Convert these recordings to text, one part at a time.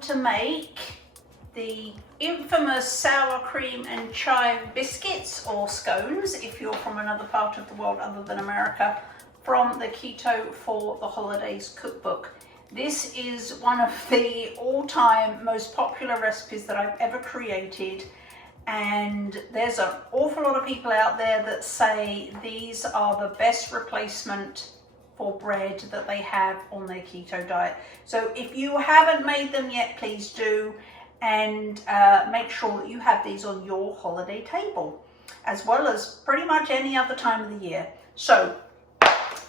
going to make the infamous sour cream and chive biscuits, or scones if you're from another part of the world other than America, from the Keto for the Holidays cookbook. This is one of the all-time most popular recipes that I've ever created, and there's an awful lot of people out there that say these are the best replacement for bread that they have on their keto diet. So if you haven't made them yet, please do, and make sure that you have these on your holiday table, as well as pretty much any other time of the year. So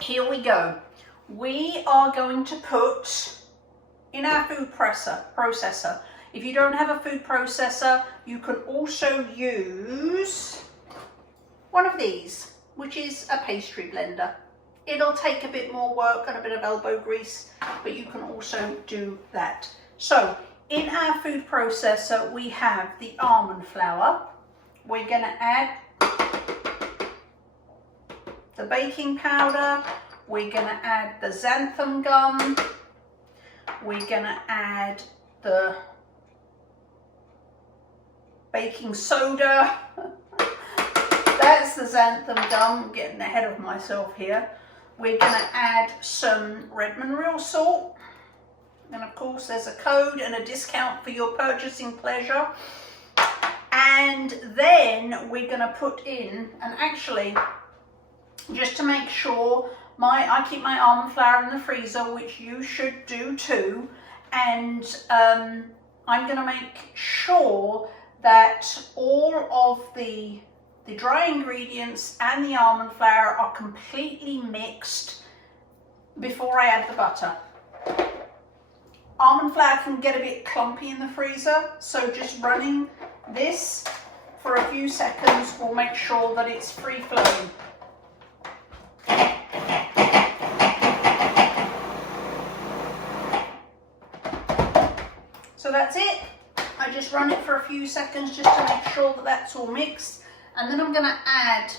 here we go. We are going to put in our food processor. If you don't have a food processor, you can also use one of these, which is a pastry blender. It'll take a bit more work and a bit of elbow grease, but you can also do that. So in our food processor, we have the almond flour. We're going to add the baking powder. We're going to add the xanthan gum. We're going to add the baking soda. That's the xanthan gum. I'm getting ahead of myself here. We're going to add some red mineral salt. And of course, there's a code and a discount for your purchasing pleasure. And then we're going to put in, and actually, just to make sure, I keep my almond flour in the freezer, which you should do too. And I'm going to make sure that all of the dry ingredients and the almond flour are completely mixed before I add the butter. Almond flour can get a bit clumpy in the freezer, so just running this for a few seconds will make sure that it's free flowing. So that's it. I just run it for a few seconds just to make sure that that's all mixed. And then I'm going to add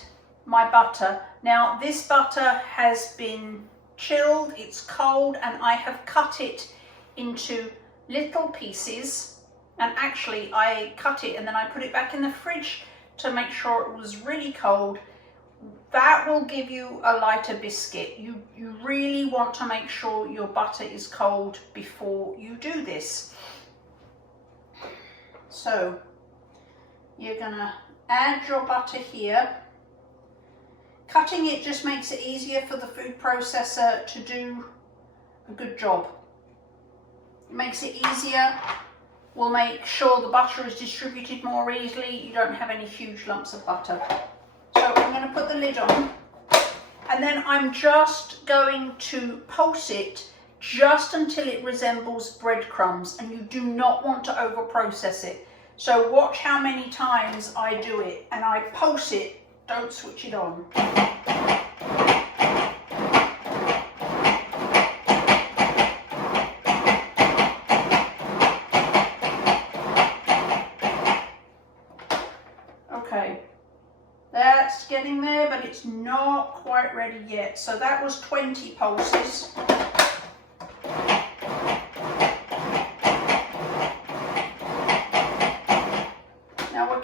my butter. Now this butter has been chilled, it's cold, and I have cut it into little pieces. And actually I cut it and then I put it back in the fridge to make sure it was really cold. That will give you a lighter biscuit. You really want to make sure your butter is cold before you do this. So you're going to add your butter here. Cutting it just makes it easier for the food processor to do a good job. It makes it easier. We'll make sure the butter is distributed more easily. You don't have any huge lumps of butter. So I'm going to put the lid on, and then I'm just going to pulse it just until it resembles breadcrumbs, and you do not want to over process it. So watch how many times I do it, and I pulse it, don't switch it on. Okay, that's getting there, but it's not quite ready yet. So that was 20 pulses.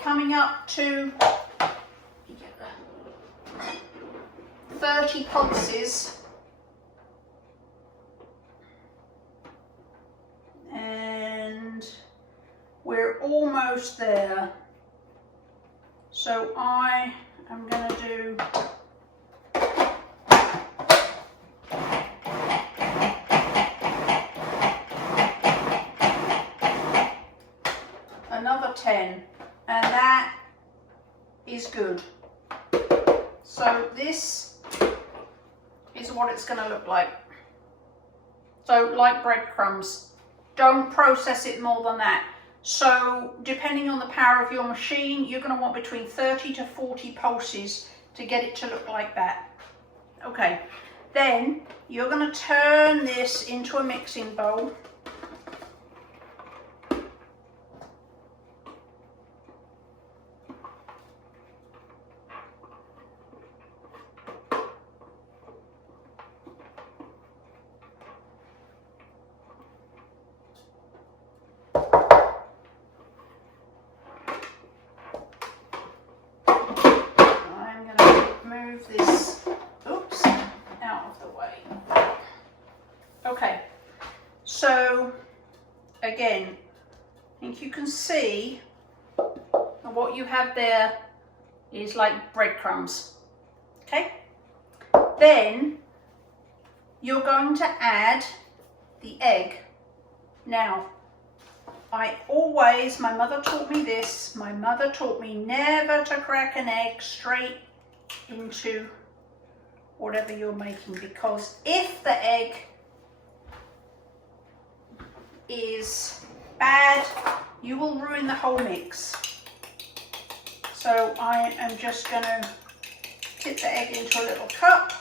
Coming up to 30 pulses, and we're almost there. So I am going to do another 10. And that is good. So this is what it's going to look like. So like breadcrumbs, don't process it more than that. So depending on the power of your machine, you're going to want between 30 to 40 pulses to get it to look like that. Okay, then you're going to turn this into a mixing bowl. again. I think you can see what you have there is like breadcrumbs. Okay, then you're going to add the egg. Now, my mother taught me this, my mother taught me never to crack an egg straight into whatever you're making, because if the egg is bad, you will ruin the whole mix. So I am just going to tip the egg into a little cup,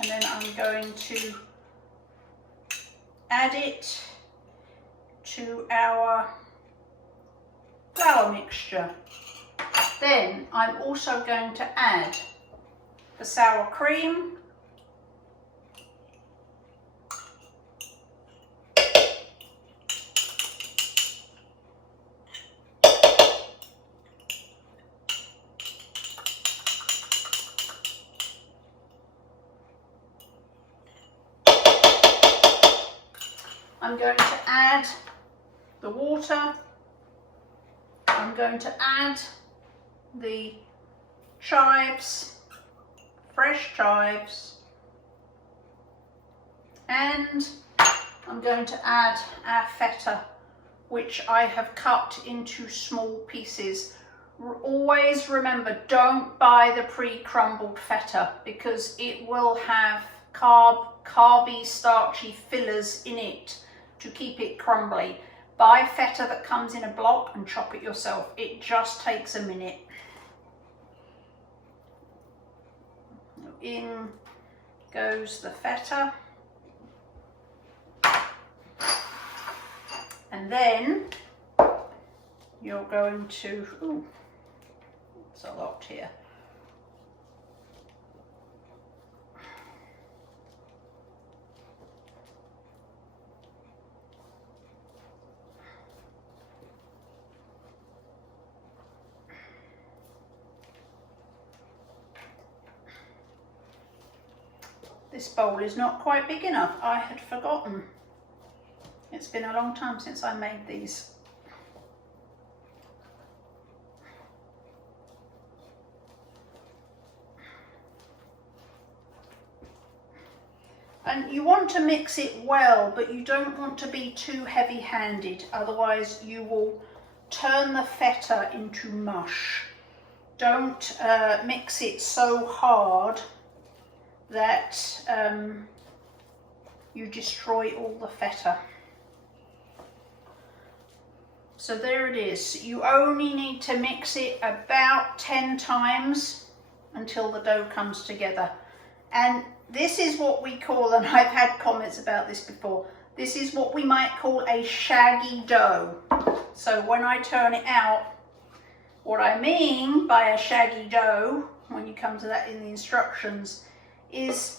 and then I'm going to add it to our flour mixture. Then I'm also going to add the sour cream, I'm going to add the water, I'm going to add the chives, fresh chives, and I'm going to add our feta, which I have cut into small pieces. Always remember, don't buy the pre-crumbled feta because it will have carby, starchy fillers in it to keep it crumbly. Buy feta that comes in a block and chop it yourself. It just takes a minute. In goes the feta. And then you're going to, ooh, it's a lot here. This bowl is not quite big enough. I had forgotten. It's been a long time since I made these. And you want to mix it well, but you don't want to be too heavy-handed, otherwise you will turn the feta into mush. Don't mix it so hard that you destroy all the feta. So there it is. You only need to mix it about 10 times until the dough comes together. And this is what we call, and I've had comments about this before, this is what we might call a shaggy dough. So when I turn it out, what I mean by a shaggy dough, when you come to that in the instructions, is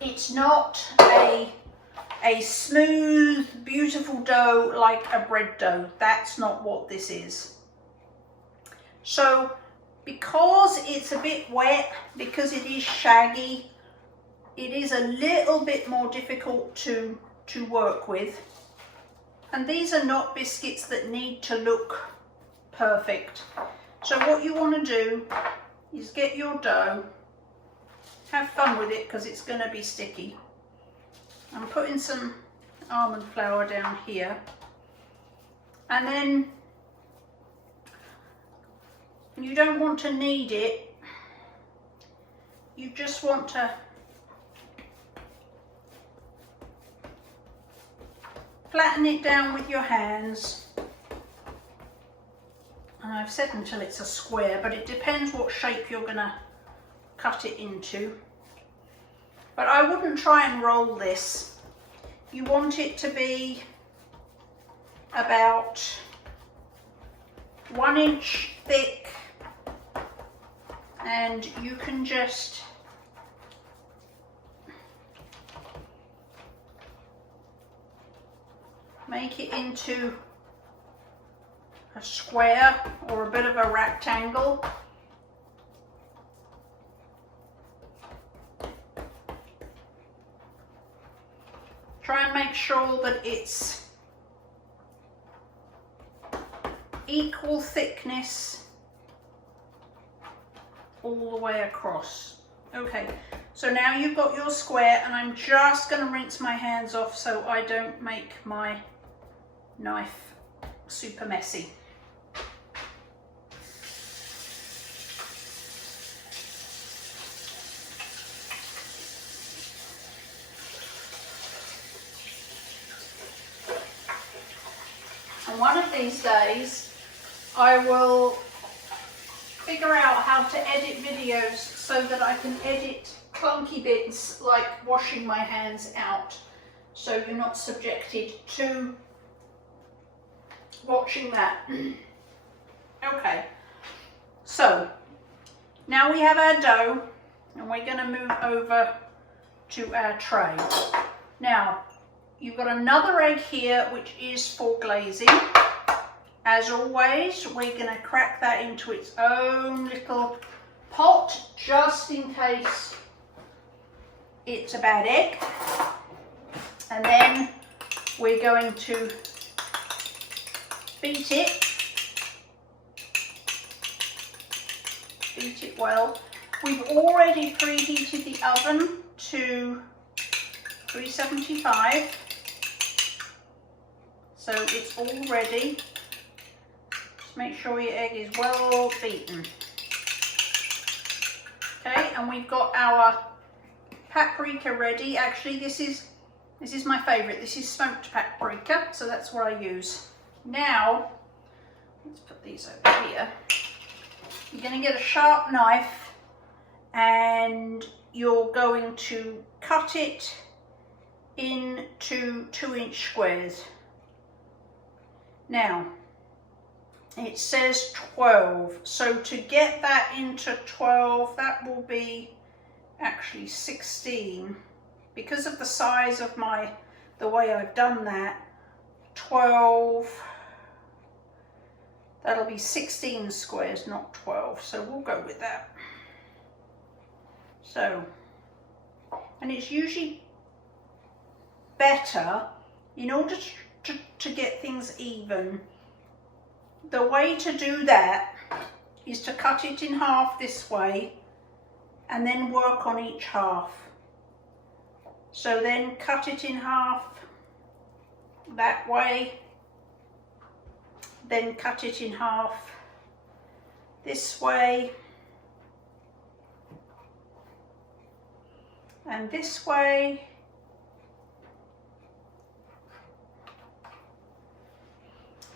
it's not a smooth, beautiful dough like a bread dough. That's not what this is. So because it's a bit wet, because it is shaggy, it is a little bit more difficult to work with. And these are not biscuits that need to look perfect. So what you want to do is get your dough, have fun with it because it's going to be sticky. I'm putting some almond flour down here, and then you don't want to knead it, you just want to flatten it down with your hands. And I've said until it's a square, but it depends what shape you're going to cut it into. But I wouldn't try and roll this. You want it to be about 1 inch thick, and you can just make it into a square or a bit of a rectangle. Try and make sure that it's equal thickness all the way across. Okay, so now you've got your square, and I'm just going to rinse my hands off so I don't make my knife super messy. And one of these days I will figure out how to edit videos so that I can edit clunky bits like washing my hands out, so you're not subjected to watching that. Okay, so now we have our dough, and we're going to move over to our tray. Now, you've got another egg here, which is for glazing. As always, we're going to crack that into its own little pot, just in case it's a bad egg. And then we're going to beat it well. We've already preheated the oven to 375, so it's all ready. Just make sure your egg is well beaten. Okay, and we've got our paprika ready. Actually, this is my favorite. This is smoked paprika, so that's what I use. Now, let's put these over here. You're going to get a sharp knife, and you're going to cut it into 2-inch squares. Now, it says 12, so to get that into 12, that will be actually 16. Because of the size of the way I've done that, 12, that'll be 16 squares, not 12, so we'll go with that. So, and it's usually better, in order to get things even, the way to do that is to cut it in half this way and then work on each half. So then cut it in half that way, then cut it in half this way, and this way,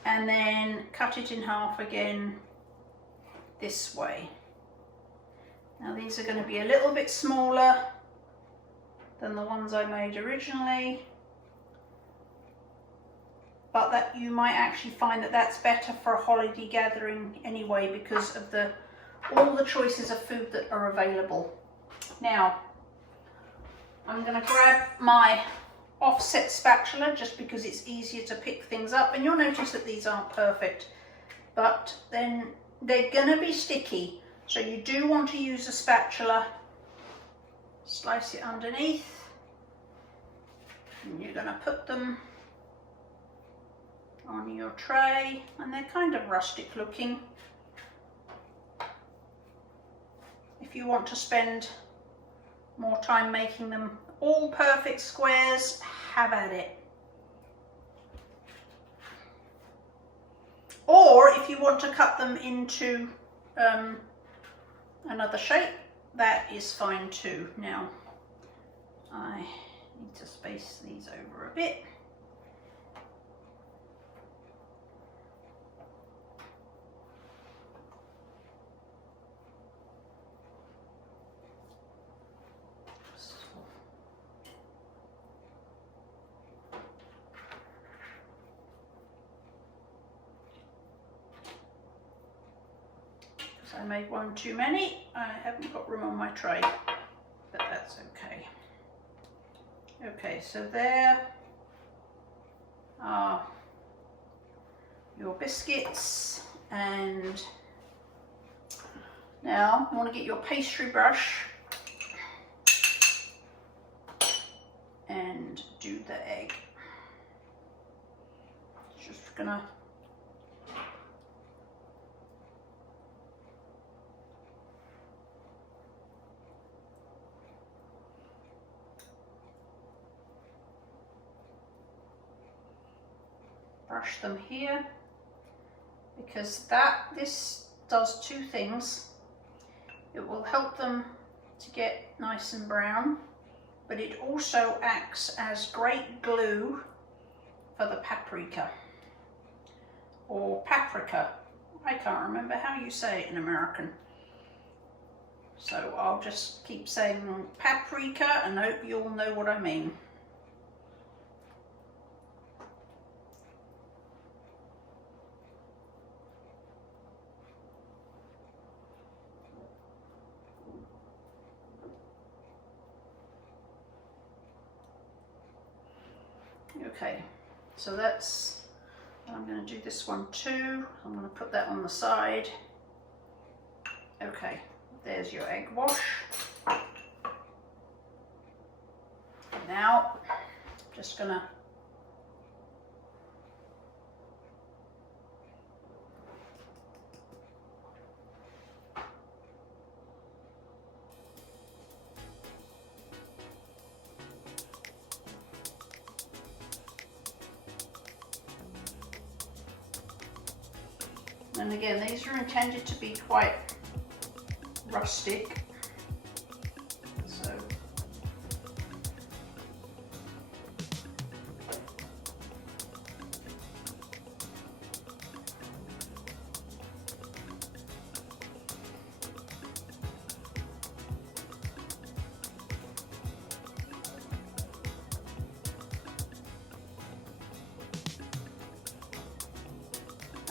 and then cut it in half again this way. Now these are going to be a little bit smaller than the ones I made originally, but that you might actually find that that's better for a holiday gathering anyway, because of all the choices of food that are available. Now, I'm going to grab my offset spatula just because it's easier to pick things up, and you'll notice that these aren't perfect, but then they're going to be sticky, so you do want to use a spatula. Slice it underneath, and you're going to put them on your tray, and they're kind of rustic looking. If you want to spend more time making them all perfect squares, have at it. Or if you want to cut them into another shape, that is fine too. Now, I need to space these over a bit. I made one too many. I haven't got room on my tray, but that's okay. Okay, so there are your biscuits, and now you want to get your pastry brush and do the egg. gonna brush them here, because this does two things. It will help them to get nice and brown, but it also acts as great glue for the paprika, or paprika. I can't remember how you say it in American, so I'll just keep saying paprika and hope you all know what I mean. Okay, so that's, I'm going to do this one too. I'm going to put that on the side. Okay, there's your egg wash. Now, just going to and again, these are intended to be quite rustic, so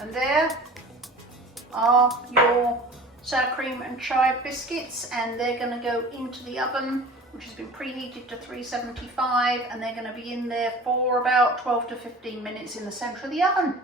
and there are your sour cream and chive biscuits, and they're going to go into the oven, which has been preheated to 375, and they're going to be in there for about 12 to 15 minutes in the center of the oven.